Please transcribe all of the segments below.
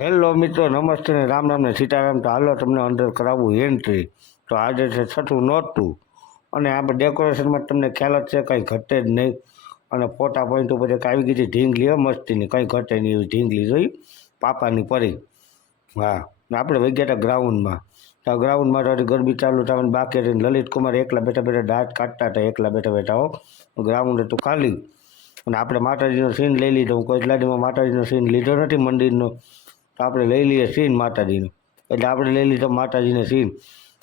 Hello મિત્રો, નમસ્તે ને રામ રામ ને સીતારામ. તો હાલો તમને અંદર કરાવવું એન્ટ્રી તો આજે છે છઠ્ઠું નહોતું અને આપણે ડેકોરેશનમાં તમને ખ્યાલ જ છે, કંઈ ઘટે જ નહીં. અને ફોટા પોઈન્ટ ઉપર એક આવી ગઈ હતી ઢીંગલી મસ્તીની. કંઈ ઘટે નહીં એવી ઢીંગલી જોઈ. પાપાની પરી. હા, ને આપણે વહી ગયા હતા ગ્રાઉન્ડમાં. તો ગ્રાઉન્ડમાં તો ગરબી ચાલુ થવાની બાકી હતી લલિત કુમાર એકલા બેઠા બેઠા દાંત કાઢતા હતા, એકલા બેઠા બેઠા, હો. ગ્રાઉન્ડ હતું ખાલી. અને આપણે માતાજીનો સીન લઈ લીધો. હું કોઈ લાડીમાં માતાજીનો સીન લીધો નથી મંદિરનો. તો આપણે લઈ લઈએ સીન માતાજીનું. એટલે આપણે લઈ લીધો માતાજીને સીન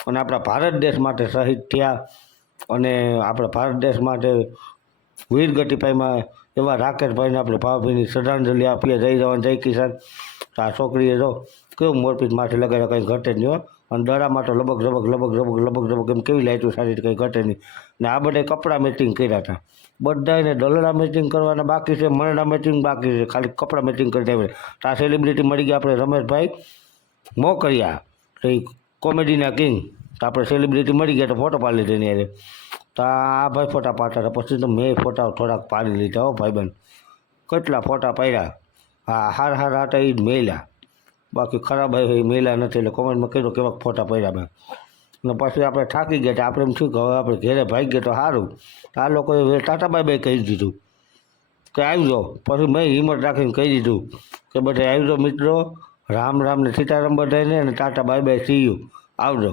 અને આપણા ભારત દેશ માટે શહીદ થયા અને આપણા ભારત દેશ માટે વીર ગતિભાઈમાં એવા રાકેશભાઈને આપણે ભાવભીની શ્રદ્ધાંજલિ આપીએ. જય જવાન, જય કિસાન. તો આ છોકરીએ જો કેવું મોરપીટ માથે લગાડ્યા કંઈ ઘટે નહીં અને દડામાં તો લબક લબક લબક લબક લબક લબક એમ કેવી લાગ્યું સારી કંઈ ઘટે નહીં. ને આ બધા કપડાં મેચિંગ કર્યા હતા. બધાને દલડા મેચિંગ કરવાના બાકી છે મરડા મેચિંગ બાકી છે. ખાલી કપડાં મેચિંગ કરી દેવે તો આ સેલિબ્રિટી મળી ગયા આપણે રમેશભાઈ મોકરિયા. તો એ કોમેડીના કિંગ તો આપણે સેલિબ્રિટી મળી ગયા તો ફોટો પાડી લીધો ત્યારે. તો આ ભાઈ ફોટા પાડતા હતા. પછી તો મેં ફોટા થોડાક પાડી લીધા હો ભાઈબંધ. કેટલા ફોટા પાડ્યા? હા, હાર હાર હતા એ જ મેલ્યા. બાકી ખરાબ એ મેલા નથી એટલે કોમેન્ટમાં કીધું કેવા ફોટા પડ્યા મેં. અને પછી આપણે થાકી ગયા તો આપણે એમ થયું કે હવે આપણે ઘેરે ભાગી ગયા તો સારું. આ લોકોએ ટાટા બાય બાય કહી દીધું કે આવી પછી મેં હિંમત રાખીને કહી દીધું કે બધા આવી જાઓ મિત્રો. રામ રામ ને સીતારામ બધાને અને tata bye bye see you આવજો.